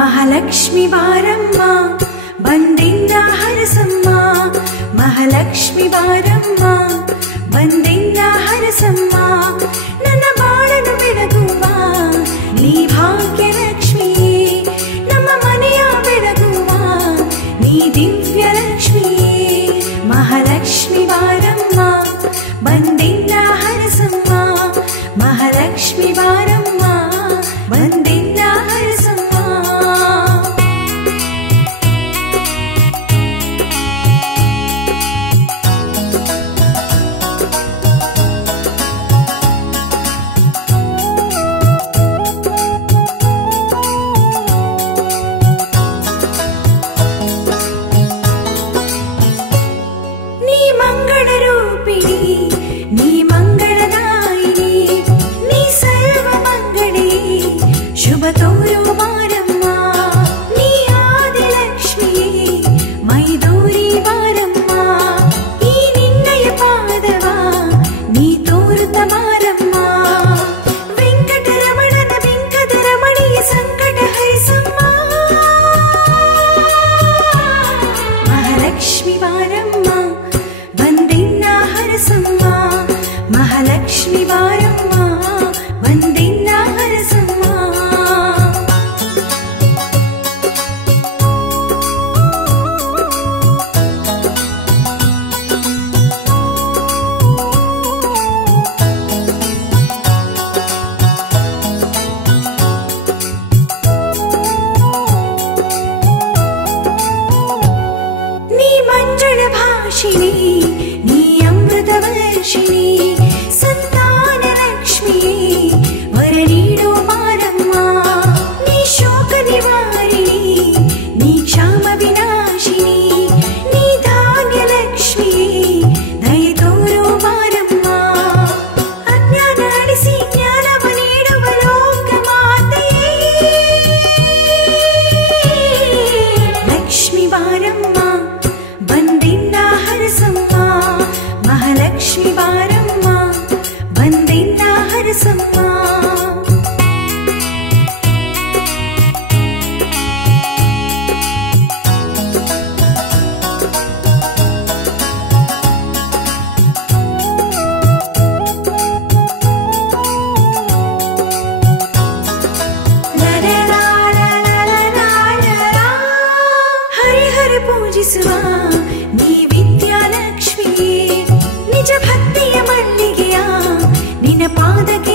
ಮಹಾಲಕ್ಷ್ಮಿ ಬಾರಮ್ಮ ಬಂದೆನ್ನ ಹರಸಮ್ಮ, ಮಹಾಲಕ್ಷ್ಮಿ ಬಾರಮ್ಮ ಬಂದೆನ್ನ ಹರಸಮ್ಮ, ನನ್ನ ಬಾಳನ್ನು ಬೆಳಗುವ ನೀ ಭಾಗ್ಯಲಕ್ಷ್ಮಿ, ನಮ್ಮ ಮನೆಯ ಬೆಳಗುವ ನೀ ದಿವ್ಯಲಕ್ಷ್ಮಿ. ಮಹಾಲಕ್ಷ್ಮಿ ಬಾರಮ್ಮ ಬಂದೆನ್ನ ಹರಸಮ್ಮ, ಮಹಾಲಕ್ಷ್ಮಿ ಬಾರಮ್ಮ ಬಂದೆನ್ನ ಹರಸಮ್ಮ. ಮಹಾಲಕ್ಷ್ಮಿ ಬಾರಮ್ಮ ಬಂದೆನ್ನ ಹರಸಮ್ಮ. ನೀ ಮಂಜುಳ ಭಾಷಿಣಿ, ನೀ ಅಮೃತ ವರ್ಷಿಣಿ, ಸಂತಾನ ಲಕ್ಷ್ಮಿ ವರ ನೀಡೋ ಬಾರಮ್ಮ, ನೀ ಶೋಕ ನಿವಾರಿಣಿ, ನೀ ಕ್ಷಾಮ ವಿನಾಶಿನಿ, ನೀ ಧಾನ್ಯ ಲಕ್ಷ್ಮಿ ದಯೆ ತೋರೋ ಬಾರಮ್ಮ, ಅಜ್ಞಾನ ಅಳಿಸಿ ಜ್ಞಾನವ ನೀಡುವ ಲೋಕ ಮಾತೆಯೇ. ಲಕ್ಷ್ಮಿ ಬಾರಮ್ಮ ಬಂದೆನ್ನ ಹರಸಮ್ಮ, ಮಹಾಲಕ್ಷ್ಮಿ ಬಾರಮ್ಮ ಬಂದೆನ್ನ ಹರಸಮ್ಮ. ಹರಿಹರ ಪೂಜಿಸುವ ನೀ ವಿದ್ಯಾಲಕ್ಷ್ಮಿ, ನಿಜ ಭಕ್ತಿಯ ಮಲ್ಲಿಗೆಯ ನಿನ್ನ ಪಾದಕ್ಕೆ